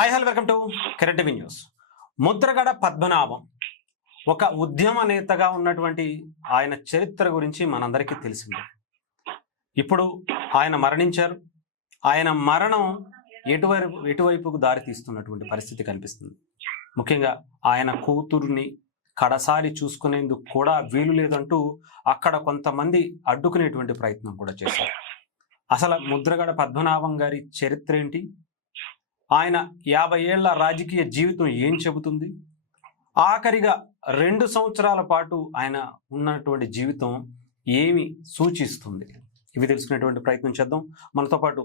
Hi hello welcome to current TV news. Mudragada Padmanabham ఒక ఉద్యమ నేతగా ఉన్నటువంటి ఆయన చరిత్ర గురించి మనందరికీ తెలిసిందే. ఇప్పుడు ఆయన మరణించారు. ఆయన మరణం ఎటువైపుకు దారి తీస్తున్నటువంటి పరిస్థితి కనిపిస్తుంది. ముఖ్యంగా ఆయన కూతుర్ని కడసారి చూసుకునేందుకు కూడా వీలు లేదంటూ అక్కడ కొంతమంది అడ్డుకునేటువంటి ప్రయత్నం కూడా చేశారు. అసలు ముద్రగడ పద్మనాభం గారి చరిత్ర ఏంటి? ఆయన 50 ఏళ్ల రాజకీయ జీవితం ఏం చెబుతుంది? ఆఖరిగా 2 సంవత్సరాల పాటు ఆయన ఉన్నటువంటి జీవితం ఏమి సూచిస్తుంది? ఇవి తెలుసుకునేటువంటి ప్రయత్నం చేద్దాం. మనతో పాటు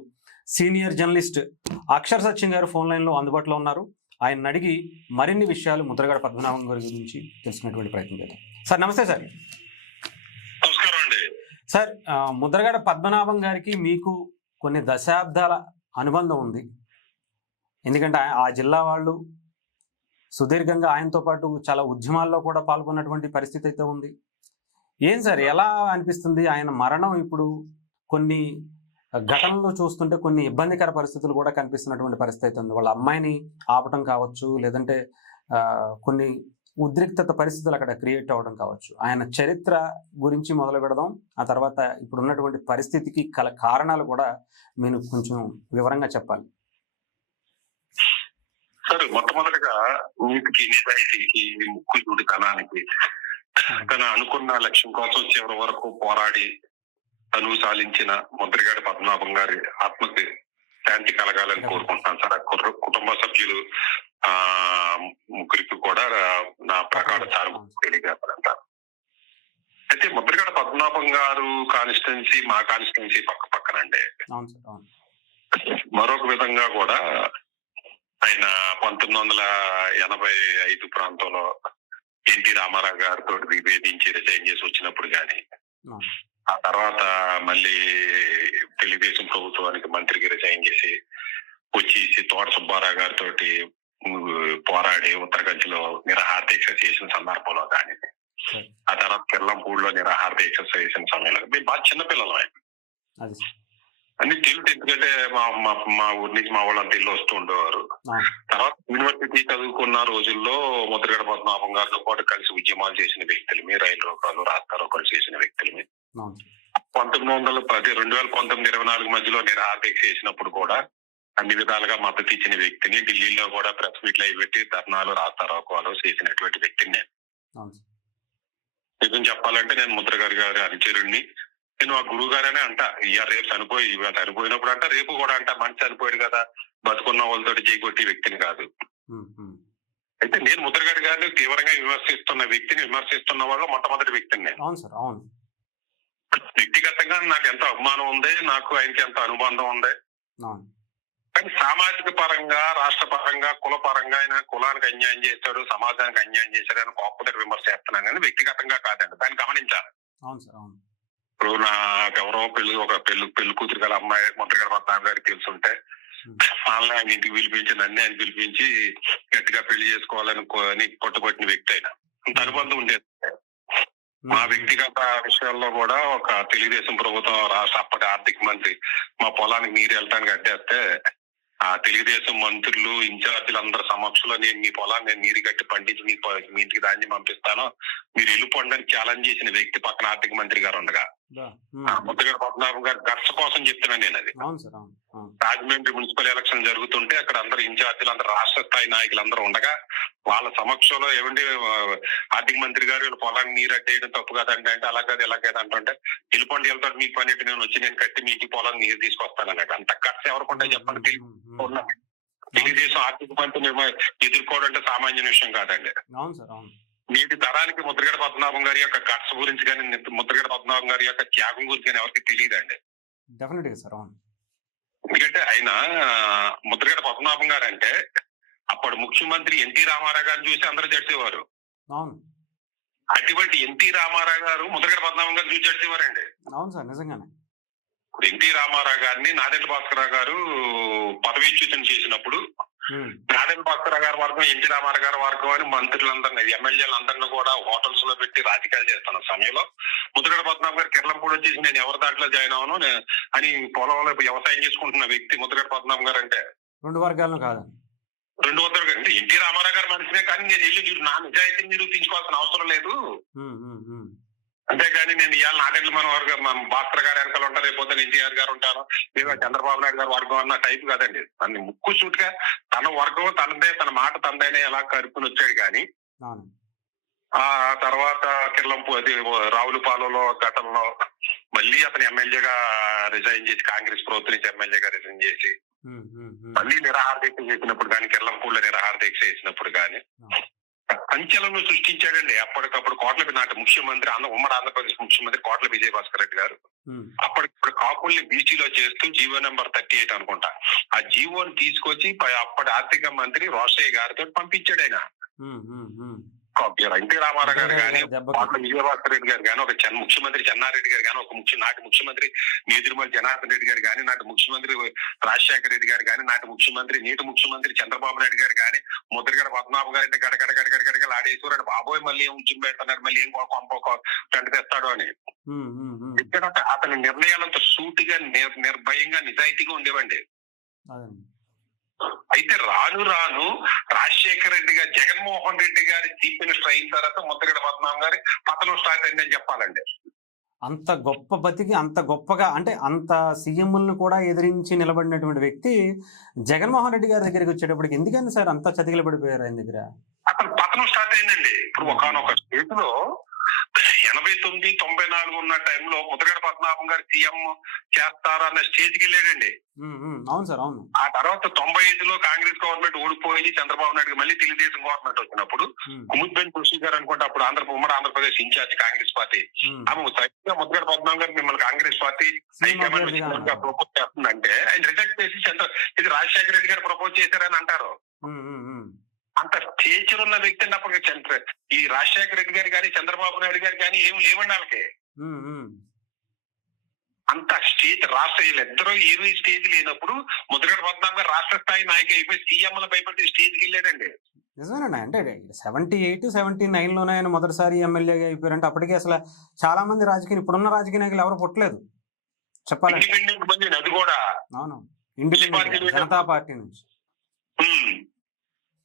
సీనియర్ జర్నలిస్ట్ అక్షర్ సత్యం గారు ఫోన్ లైన్లో అందుబాటులో ఉన్నారు. ఆయన అడిగి మరిన్ని విషయాలు ముద్రగడ పద్మనాభం గారి గురించి తెలుసుకునేటువంటి ప్రయత్నం చేద్దాం. సార్ నమస్తే సార్. నమస్కారం అండి. సార్, ముద్రగడ పద్మనాభం గారికి మీకు కొన్ని దశాబ్దాల అనుబంధం ఉంది. ఎందుకంటే ఆ జిల్లా వాళ్ళు సుదీర్ఘంగా ఆయనతో పాటు చాలా ఉద్యమాల్లో కూడా పాల్గొన్నటువంటి పరిస్థితి అయితే ఉంది. ఏం సార్, ఎలా అనిపిస్తుంది ఆయన మరణం? ఇప్పుడు కొన్ని ఘటనలు చూస్తుంటే కొన్ని ఇబ్బందికర పరిస్థితులు కూడా కనిపిస్తున్నటువంటి పరిస్థితి అయితే ఉంది. వాళ్ళ అమ్మాయిని ఆపటం కావచ్చు, లేదంటే కొన్ని ఉద్రిక్తత పరిస్థితులు అక్కడ క్రియేట్ అవ్వడం కావచ్చు. ఆయన చరిత్ర గురించి మొదలు పెడదాం. ఆ తర్వాత ఇప్పుడు ఉన్నటువంటి పరిస్థితికి గల కారణాలు కూడా మీరు కొంచెం వివరంగా చెప్పాలి. సరే, మొట్టమొదటిగా నీతికి, నిజాయితీకి, ముక్కుసూటి తనానికి, తన అనుకున్న లక్ష్యం కోసం చివరి వరకు పోరాడి తనువు సాధించిన ముద్రగడ పద్మనాభం గారి ఆత్మకి శాంతి కలగాలని కోరుకుంటున్నాను సార్. కుటుంబ సభ్యులు ముగ్గురికి కూడా నా ప్రగాఢ తెలియజేస్తారంటారు. అయితే ముద్రగడ పద్మనాభం గారు కాన్స్టిట్యున్సీ, మా కాన్స్టిట్యున్సీ పక్క పక్కనండి. మరొక విధంగా కూడా ఆయన 1985 ప్రాంతంలో ఎన్టీ రామారావు గారితో విభేదించి రిజైన్ చేసి వచ్చినప్పుడు కానీ, ఆ తర్వాత మళ్ళీ తెలుగుదేశం ప్రభుత్వానికి మంత్రికి రిజైన్ చేసి వచ్చేసి తోట సుబ్బారావు గారితో పోరాడి ఉత్తరగంచిలో నిరాహార దీక్ష చేసిన సందర్భంలో కానీ, ఆ తర్వాత కిర్లంపూడిలో నిరాహార దీక్ష చేసిన సమయంలో మేము బాగా చిన్నపిల్లలు అన్ని తెలుసు. ఎందుకంటే మా ఊరి నుంచి మా వాళ్ళంతా ఇల్లు వస్తూ ఉండేవారు. తర్వాత యూనివర్సిటీ చదువుకున్న రోజుల్లో ముద్రగడ పద్మనాభం గారితో పాటు కలిసి ఉద్యమాలు చేసిన వ్యక్తులమి, రైలు రోకాలు, రాస్తారోకాలు చేసిన వ్యక్తులమి. 2019-24 మధ్యలో నిరాహార దీక్ష చేసినప్పుడు కూడా అన్ని విధాలుగా మద్దతు ఇచ్చిన వ్యక్తిని, ఢిల్లీలో కూడా ప్రెస్ మీట్లు అవి పెట్టి ధర్నాలు, రాస్తారోకాలు చేసినటువంటి వ్యక్తిని నేను. నిజం చెప్పాలంటే నేను ముద్రగడ గారి అనుచరుణ్ణి. నేను ఆ గురువు గారనే అంట. రేపు చనిపోయినప్పుడు అంట, రేపు కూడా అంట, మనిషి చనిపోయాడు కదా, బతుకున్న వాళ్ళతో జైకొట్టి వ్యక్తిని కాదు. అయితే నేను ముద్రగడ గారిని తీవ్రంగా విమర్శిస్తున్న వాళ్ళు మొట్టమొదటి వ్యక్తిని నేను. వ్యక్తిగతంగా నాకు ఎంతో అభిమానం ఉంది, నాకు ఆయనకి ఎంతో అనుబంధం ఉంది. కానీ సామాజిక పరంగా, రాష్ట్ర పరంగా, కుల పరంగా ఆయన కులానికి అన్యాయం చేశాడు, సమాజానికి అన్యాయం చేశాడు అని కోపపడి విమర్శ చేస్తున్నాను, కానీ వ్యక్తిగతంగా కాదండి. దాన్ని గమనించాలి. ఇప్పుడు నాకెవరో పెళ్లి కూతురు గల అమ్మాయి ముద్రగడ పద్మనాభం గారికి తెలుసుంటే వాళ్ళని ఆయన ఇంటికి పిలిపించి, నన్ను ఆయన పిలిపించి గట్టిగా పెళ్లి చేసుకోవాలని పట్టుబట్టిన వ్యక్తి అయినా అంత అనుబంధం ఉండేది. మా వ్యక్తిగత విషయాల్లో కూడా ఒక తెలుగుదేశం ప్రభుత్వం రాష్ట్ర అప్పటి ఆర్థిక మంత్రి మా పొలానికి నీరు వెళ్ళటానికి అడ్డేస్తే ఆ తెలుగుదేశం మంత్రులు, ఇన్ఛార్జీలందరి సమక్షంలో నేను మీ పొలాన్ని నీరు కట్టి పండించి మీ ఇంటికి ధాన్యం పంపిస్తాను, మీరు వెళ్ళిపోండి అని ఛాలెంజ్ చేసిన వ్యక్తి పక్కన ఆర్థిక మంత్రి గారు ఉండగా ముద్రగడ పద్మనాభం గారు గర్స కోసం చెప్తున్నాను నేను. అది రాజమండ్రి మున్సిపల్ ఎలక్షన్ జరుగుతుంటే అక్కడ అందరు ఇన్ఛార్జీలు, అందరు రాష్ట్ర స్థాయి నాయకులు అందరూ ఉండగా వాళ్ళ సమక్షంలో ఏమండి ఆర్థిక మంత్రి గారు వీళ్ళ పొలాన్ని నీరు అడ్డేయడం తప్పు కదండి అంటే, అలాగది ఎలాగైతే అంటుంటే వెళ్ళిపోండి, వెళ్తాడు మీకు పని నేను వచ్చి నేను కట్టి మీకు పొలాన్ని నీరు తీసుకొస్తాను అన్నట్టు. అంత ఖర్చు ఎవరికుంటే చెప్పండి. తెలుగుదేశం ఆర్థిక మంత్రిని ఎదుర్కోవడం అంటే సామాన్య విషయం కాదండి. నేటి తరానికి ముద్రగడ పద్మనాభం గారి యొక్క ఖర్చు గురించి కానీ, ముద్రగడ పద్మనాభం గారి యొక్క త్యాగం గురించి కానీ ఎవరికి తెలియదండి. ఎందుకంటే ఆయన ముద్రగడ పద్మనాభం గారు అంటే అప్పుడు ముఖ్యమంత్రి ఎన్టీ రామారావు గారిని చూసి అందరూ జడ్సేవారు. అటువంటి ఎన్టీ రామారావు గారు ముద్రగడ పద్మనాభం గారు చూసి జడ్సేవారండి. ఇప్పుడు ఎన్టీ రామారావు గారిని నాదెండ్ల భాస్కరరావు గారు పదవీచ్యుతం చేసినప్పుడు నాదెండ్ల భాస్కరరావు గారి వర్గం, ఎన్టీ రామారావు గారి వర్గం అని మంత్రులందరినీ, ఎమ్మెల్యేలందరినీ కూడా హోటల్స్ లో పెట్టి రాజకీయాలు చేస్తున్న సమయంలో ముద్రగడ పద్మనాభం గారు కిర్లంపూడి వచ్చేసి నేను ఎవరి దాంట్లో జాయిన్ అవను అని పొలంలో వ్యవసాయం చేసుకుంటున్న వ్యక్తి ముద్రగడ పద్మనాభం గారు అంటే 2 వర్గాలను కాదు. రెండు వందలు అంటే ఎన్టీ రామారావు గారు మనిషినే కానీ నేను వెళ్ళి మీరు నా నిజాయితీని నిరూపించుకోవాల్సిన అవసరం లేదు. అంతేగాని నేను ఇవాళ నాదెండ్ల మన భాస్కర్ గారు వెనకాల ఉంటారు, రేపు ఎన్టీఆర్ గారు ఉంటారు, లేదా చంద్రబాబు నాయుడు గారు వర్గం అన్న టైప్ కాదండి. అన్ని ముక్కు సూటిగా తన వర్గం తనదే, తన మాట తనదైనా ఎలా కరుపుని వచ్చాడు కానీ ఆ తర్వాత కిర్లంపు అది రావులపాలెంలో ఘటనలో మళ్ళీ అతను ఎమ్మెల్యేగా రిజైన్ చేసి, కాంగ్రెస్ ప్రభుత్వం నుంచి ఎమ్మెల్యేగా రిజైన్ చేసి మళ్ళీ నిరాహార దీక్ష చేసినప్పుడు కానీ, కిర్లంపూడిలో నిరాహార దీక్ష చేసినప్పుడు కానీ సంచలనం సృష్టించాడండి. అప్పటికప్పుడు కోట్ల నాటి ముఖ్యమంత్రి ఉమ్మడి ఆంధ్రప్రదేశ్ ముఖ్యమంత్రి కోట్ల విజయభాస్కర్ రెడ్డి గారు అప్పటికప్పుడు కాపుల్ని బీసీలో చేస్తూ జీవో నెంబర్ 38 అనుకుంటా, ఆ జీవోని తీసుకొచ్చి అప్పటి ఆర్థిక మంత్రి రోషయ్య గారితో పంపించాడు ఆయన. ఎన్టీ రామారావు గారు కానీ, కోట్ల విజయభాస్కర్ రెడ్డి గారు కానీ, ఒక ముఖ్యమంత్రి చెన్నారెడ్డి గారు కానీ, నాటి ముఖ్యమంత్రి నేదురుమల్లి జనార్దన్ రెడ్డి గారు కానీ, నాటి ముఖ్యమంత్రి రాజశేఖర రెడ్డి గారు కానీ, నేటి ముఖ్యమంత్రి చంద్రబాబు నాయుడు గారు కానీ, ముద్రగడ పద్మనాభం గారు అంటే గడగడ ఆడేశ్వరాడు బాబోయ్ మళ్ళీ ఏం ఉద్యమం పెడుతున్నారు, మళ్ళీ ఏం కంట తెస్తాడు అని. ఇక్కడ అతని నిర్ణయాలంతా సూటిగా నిర్భయంగా నిజాయితీగా ఉండేవండి. అయితే రాను రాను రాజశేఖర రెడ్డి గారు, జగన్మోహన్ రెడ్డి గారి చీఫ్ మినిస్టర్ అయిన తర్వాత ముద్రగడ పద్మనాభం గారి పతనం స్టార్ట్ అయిందని చెప్పాలండి. అంత గొప్ప బతికి అంత గొప్పగా అంటే అంత సీఎంలను కూడా ఎదిరించి నిలబడినటువంటి వ్యక్తి జగన్మోహన్ రెడ్డి గారి దగ్గరికి వచ్చేటప్పటికి ఎందుకని సార్ అంత చతికిల పడిపోయారు ఆయన దగ్గర? అతను పతనం స్టార్ట్ అయిందండి. ఇప్పుడు ఒకనొక స్టేజ్ లో 89, 94 ఉన్న టైంలో ముద్రగడ పద్మనాభం గారు సీఎం చేస్తారన్న స్టేజ్కి వెళ్ళాడండి. అవును సార్, అవును. ఆ తర్వాత 95లో కాంగ్రెస్ గవర్నమెంట్ ఓడిపోయి చంద్రబాబు నాయుడు మళ్ళీ తెలుగుదేశం గవర్నమెంట్ వచ్చినప్పుడు కుముద్బెన్ ఖుషి గారు అనుకుంటే అప్పుడు ఉమ్మడి ఆంధ్రప్రదేశ్ ఇన్ఛార్జ్ కాంగ్రెస్ పార్టీ, ఆమె సరిగ్గా ముద్రగడ పద్మనాభం గారు మిమ్మల్ని కాంగ్రెస్ పార్టీ హైకమాండ్ ప్రపోజ్ చేస్తుందంటే ఆయన రిజెక్ట్ చేసి ఇది రాజశేఖర రెడ్డి గారు ప్రపోజ్ చేశారని అంటారు. అంత స్టేచర్ ఉన్న వ్యక్తి అప్పటికి ఈ రాజశేఖర రెడ్డి గారు కానీ, చంద్రబాబు నాయుడు గారు కానీ ఏం లేవండి వాళ్ళకి. అంత స్టేజ్ రాష్ట్ర ఇద్దరు ఏమీ స్టేజ్ లేనప్పుడు ముద్రగడ పద్మనాభం గారు రాష్ట్ర స్థాయి నాయకు అయిపోయి సీఎంల భయపడి స్టేజ్కి వెళ్ళాడండి. నిజమేనండి. అంటే 78, 79లోనే ఆయన మొదటిసారి ఎమ్మెల్యేగా అయిపోయారంటే అప్పటికే అసలు చాలా మంది ఇప్పుడున్న రాజకీయ నాయకులు ఎవరు పుట్టలేదు చెప్పాలంటే. ఇండిపెండెంట్ మంది అది కూడా. అవును, ఇండిపెండెంట్ జనతా పార్టీ నుంచి.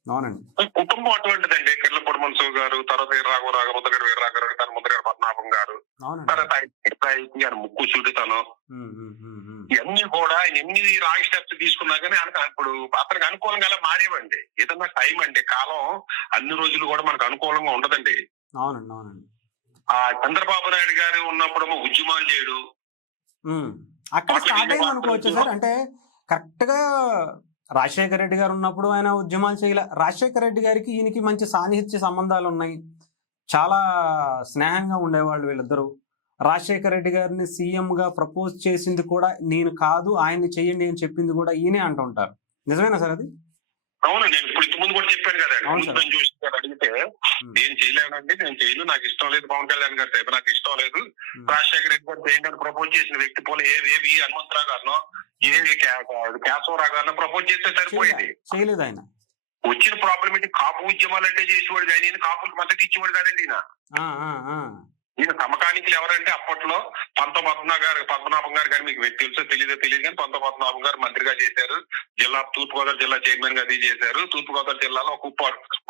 అవునండి. కుటుంబం అటువంటిదండి. కిర్లపూడి మన్సూర్ గారు, తర్వాత ముద్రగడ వీరరాఘవరావు గారు, ముద్రగడ పద్మనాభం గారు, తర్వాత ముక్కు చూడుతాను, ఇవన్నీ కూడా ఆయన ఎన్ని రాంగ్ స్టెప్స్ తీసుకున్నా కానీ ఇప్పుడు అతనికి అనుకూలంగా అలా మారేవండి. ఏదన్నా టైం అండి, కాలం అన్ని రోజులు కూడా మనకు అనుకూలంగా ఉండదండి. అవునండి, అవునండి. ఆ చంద్రబాబు నాయుడు గారు ఉన్నప్పుడు ఉద్యమాలు చేయడు, అక్కడ స్టార్ట్ అయింది అనుకోవచ్చు సార్. అంటే కరెక్ట్ గా రాజశేఖర రెడ్డి గారు ఉన్నప్పుడు ఆయన ఉద్యమాలు చేయలే. రాజశేఖర రెడ్డి గారికి ఈయనకి మంచి సాన్నిహిత్య సంబంధాలు ఉన్నాయి, చాలా స్నేహంగా ఉండేవాళ్ళు వీళ్ళిద్దరూ. రాజశేఖర రెడ్డి గారిని సీఎంగా ప్రపోజ్ చేసింది కూడా నేను కాదు, ఆయన్ని చెయ్యండి అని చెప్పింది కూడా ఈయనే అంటుంటారు. నిజమేనా సార్ అది? అవును, నేను ఇప్పుడు ఇంతకుముందు కూడా చెప్పాను కదా, చూసి అడిగితే నేను చేయలేనండి, నేను చేయను, నాకు ఇష్టం లేదు, పవన్ కళ్యాణ్ గారి టైపు నాకు ఇష్టం లేదు, రాజశేఖర రెడ్డి గారు చేయండి అని ప్రపోజ్ చేసిన వ్యక్తి పోలే ఏవి హనుమంతరావు గారినో కేశవరావు గారినో ప్రపోజ్ చేస్తే సరిపోయింది. చేయలేదు ఆయన. వచ్చిన ప్రాబ్లం ఏంటి, కాపు ఉద్యమాలు అంటే చేసేవాడు కానీ ఈయన కాపులకు మద్దతు ఇచ్చేవాడు కాదండి. ఈయన సమకానికులు ఎవరంటే అప్పట్లో పద్మనాభం గారు కానీ, మీకు తెలుసో తెలియదు కానీ పద్మనాభం గారు మంత్రిగా చేశారు, తూర్పుగోదావరి జిల్లా చైర్మన్ గా అది చేశారు. తూర్పుగోదావరి జిల్లాలో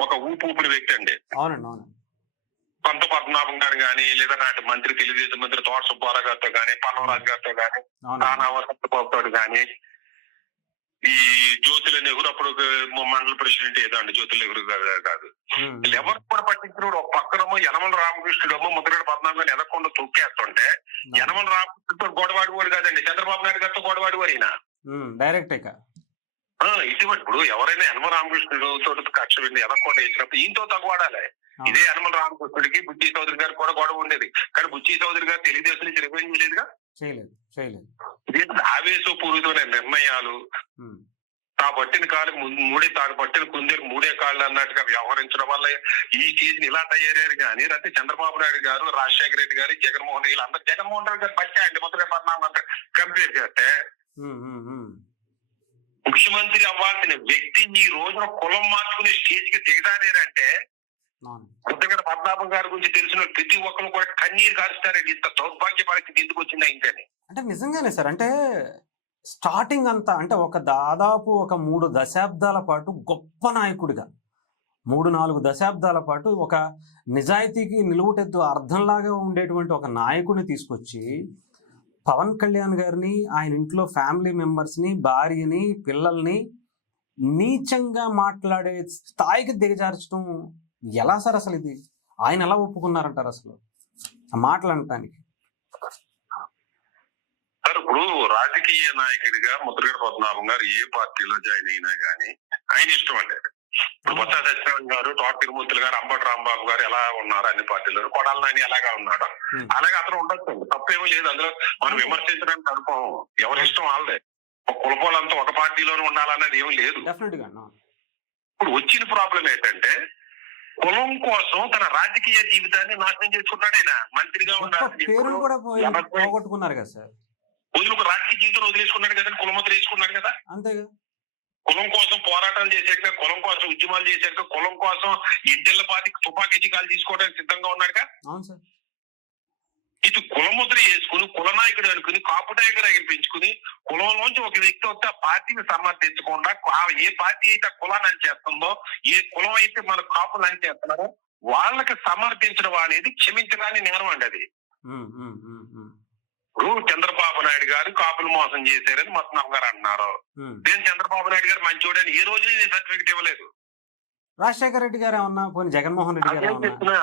ఒక ఊపిన వ్యక్తి అండి. పద్మనాభం గారు కానీ, లేదా నాటి మంత్రి తెలుగుదేశం మంత్రి తోట సుబ్బారావు గారితో కానీ, పల్లవరాజు గారితో కానీ, రానావతో కానీ, ఈ జ్యోతుల నెహ్రూ అప్పుడు మండల ప్రెసిడెంట్ ఏదో అండి, జ్యోతుల నెహ్రూ గారు కాదు, ఎవరు కూడా పట్టించినప్పుడు ఒక పక్కనమో యనమల రామకృష్ణుడేమో ముద్రగడ పద్మనాభం ఎదకుండా తొక్కేస్తుంటే యనమల రామకృష్ణుడితో గొడవాడివాడు కాదండి, చంద్రబాబు నాయుడు గారితో గొడవాడివాడు ఈయన డైరెక్ట్. ఇటువంటి ఇప్పుడు ఎవరైనా యనమల రామకృష్ణుడు తోటి కక్ష వెళ్ళి ఎదకుండా ఇచ్చినప్పుడు ఈయనతో తగ్గవాడాలి. ఇదే యనమల రామకృష్ణుడికి బుచ్చి చౌదరి గారు కూడా గొడవ ఉండేది, కానీ బుచ్చి చౌదరి గారు తెలుగుదేశం నుంచి రివైన్ చేయలేదుగా. ఆవేశపూరితమైన నిర్ణయాలు, తా పట్టిన కాలు తాను పట్టిన కుందేరు మూడే కాళ్ళు అన్నట్టుగా వ్యవహరించడం వల్ల ఈ స్టేజ్ ఇలా తయారయ్యారు. కానీ అయితే చంద్రబాబు నాయుడు గారు, రాజశేఖర రెడ్డి గారు, జగన్మోహన్ రెడ్డి అందరూ జగన్మోహన్ రెడ్డి గారు బచ్చా అండి ముద్రగడ పద్మనాభం కంపేర్ చేస్తే ముఖ్యమంత్రి అవ్వాల్సిన వ్యక్తి ఈ రోజున కులం మార్చుకునే స్టేజ్ కి దిగజారారంటే ముద్రగడ పద్మనాభం గారి గురించి తెలిసిన ప్రతి ఒక్కరు కూడా కన్నీరు కారుస్తారండి. ఇంత దౌర్భాగ్య పరిస్థితి ఎందుకు వచ్చిందా ఇంకని. అంటే నిజంగానే సార్, అంటే స్టార్టింగ్ అంతా అంటే దాదాపు ఒక 3 దశాబ్దాల పాటు గొప్ప నాయకుడిగా 3-4 దశాబ్దాల పాటు ఒక నిజాయితీకి నిలువుటెత్తు అర్థంలాగా ఉండేటువంటి ఒక నాయకుడిని తీసుకొచ్చి పవన్ కళ్యాణ్ గారిని, ఆయన ఇంట్లో ఫ్యామిలీ మెంబర్స్ని, భార్యని, పిల్లల్ని నీచంగా మాట్లాడే స్థాయికి దిగజార్చడం ఎలా సార్? అసలు ఇది ఆయన ఎలా ఒప్పుకున్నారంటారు అసలు ఆ మాటలు అనటానికి? సార్ ఇప్పుడు రాజకీయ నాయకుడిగా ముద్రగడ పద్మనాభం గారు ఏ పార్టీలో జాయిన్ అయినా గానీ ఆయన ఇష్టం అండి. ఇప్పుడు బొత్స సత్యనారాయణ గారు, తోట తిరుమూర్తులు గారు, అంబటి రాంబాబు గారు ఎలా ఉన్నారు అన్ని పార్టీలో, కొడాల నాని ఎలాగా ఉన్నాడు అలాగే అతను ఉండొచ్చు, తప్పేమీ లేదు. అందులో మనం విమర్శించడానికి అనుకోం, ఎవరి ఇష్టం వాళ్ళదే. ఒక కులపోలంతా ఒక పార్టీలోనే ఉండాలన్నది ఏమీ లేదు. ఇప్పుడు వచ్చిన ప్రాబ్లం ఏంటంటే కులం కోసం తన రాజకీయ జీవితాన్ని నాశనం చేసుకున్నాడు. ఆయన మంత్రిగా పోగొట్టుకున్నారు కదా సార్, రాజకీయ జీవితం వదిలేసుకున్నాడు కదా, కులముద్ర వేసుకున్నాడు కదా. అంతేగా, కులం కోసం పోరాటాలు చేశాక, కులం కోసం ఉద్యమాలు చేశాక, కులం కోసం ఇంటిళ్ళ పాతికి తుపాకీ చికాలు తీసుకోవడానికి సిద్ధంగా ఉన్నాడుగా. అవును సార్. ఇటు కులముద్ర వేసుకుని కుల నాయకుడు అనుకుని కాపు టైగర్ పెంచుకుని కులంలోంచి ఒక వ్యక్తి వస్తే ఆ పార్టీని సమర్థించకుండా ఏ పార్టీ అయితే కులాన్ని అంచేస్తుందో, ఏ కులం అయితే మన కాపులు అంచేస్తున్నారో వాళ్ళకి సమర్థించడం అనేది క్షమించడానికి నేరం అండి అది. ఇప్పుడు చంద్రబాబు నాయుడు గారు కాపులు మోసం చేశారని పద్మనాభం గారు అంటున్నారు. నేను చంద్రబాబు నాయుడు గారు మంచివాడు అని ఏ రోజు నేను సర్టిఫికెట్ ఇవ్వలేదు. రాజశేఖర రెడ్డి గారు ఏమన్నా, జగన్మోహన్ రెడ్డి గారు చెప్తున్నా.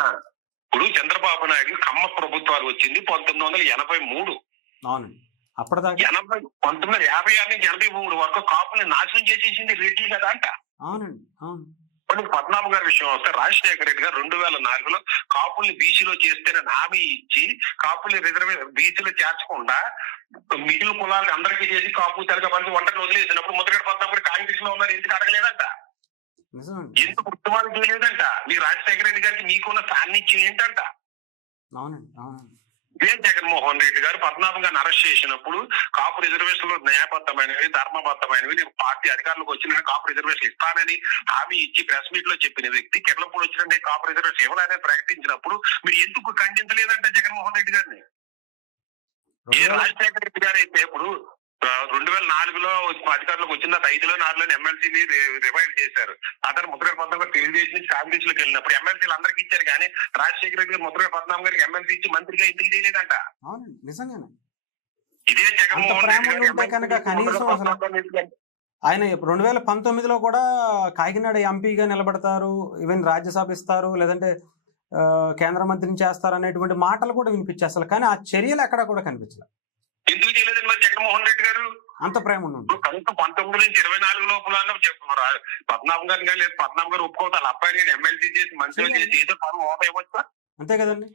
ఇప్పుడు చంద్రబాబు నాయుడు కమ్మ ప్రభుత్వాలు వచ్చింది 1983. అవునండి. అప్పటిదాకా 1956 నుంచి 83 వరకు కాపుని నాశనం చేసేసింది రెడ్డి కదా అంట. అవునండి, అవును. ఇప్పుడు పద్మనాభం గారి విషయం వస్తే రాజశేఖర రెడ్డి గారు 2004లో కాపుల్ని బీసీలో చేస్తేనని హామీ ఇచ్చి కాపుల్ని బీసీలో చేర్చకుండా మిగిలిన కులాలకు అందరికీ చేసి కాపు తెలగ పని ఒంటరి వదిలేసినప్పుడు ముద్రగడ పద్మనాభం గారు కాంగ్రెస్ లో ఉన్నారు, ఎందుకు అడగలేదంట, ఎందుకు ఉద్యమాలు చేయలేదంట. మీ రాజశేఖర రెడ్డి గారికి మీకున్న సాన్నిధ్యం ఏంటంట. అవునండి, అవునండి. ఇదే జగన్మోహన్ రెడ్డి గారు పద్మనాభం గారిని అరెస్ట్ చేసినప్పుడు కాపు రిజర్వేషన్లు న్యాయబద్ధమైనవి, ధర్మబద్ధమైనవి, నేను పార్టీ అధికారులకు వచ్చిన కాపు రిజర్వేషన్ ఇస్తానని హామీ ఇచ్చి ప్రెస్ మీట్ లో చెప్పిన వ్యక్తి కిర్లంపూడి వచ్చినట్టే కాపు రిజర్వేషన్ ఇవ్వాలని ప్రకటించినప్పుడు మీరు ఎందుకు ఖండించలేదంటే జగన్మోహన్ రెడ్డి గారిని? రాజశేఖర రెడ్డి గారు అయితే ఇప్పుడు 2004లో అధికారులకు వచ్చిన 5లో 4లో ఎమ్మెల్సీని రివైవ్ చేశారు. అతను ముద్రగడ పద్మనాభం గారు తెలుగుదేశం నుంచి కాంగ్రెస్ లోకి వెళ్ళినప్పుడు ఎమ్మెల్సీలు అందరికి ఇచ్చారు, కానీ రాజశేఖర రెడ్డి గారు ముద్రగడ పద్మనాభం గారికి ఎమ్మెల్సీ ఇచ్చి మంత్రిగా ఎందుకు చేయలేదంట. ఇదే జగన్మోహన్ రెడ్డి గారు ఆయన 2019లో కూడా కాకినాడ ఎంపీగా నిలబడతారు, ఈవెన్ రాజ్యసభ ఇస్తారు, లేదంటే కేంద్ర మంత్రిని చేస్తారు అనేటువంటి మాటలు కూడా వినిపించేస్తారు, కానీ ఆ చర్యలు ఎక్కడా కూడా కనిపించలేదు. ఎందుకు చేయలేదండి మరి జగన్మోహన్ రెడ్డి గారు? అంత ప్రేమ ఉండు. కనీసం 19 నుంచి 24 లోపల పద్మనాభం గారిని కానీ లేదు పద్మనాభం గారు ఒప్పుకోవాలి అబ్బాయి కానీ ఎమ్మెల్సీ చేసి మంత్రిగా చేసి ఏదో పనులు ఓట ఇవ్వచ్చు. అంతే కదండి.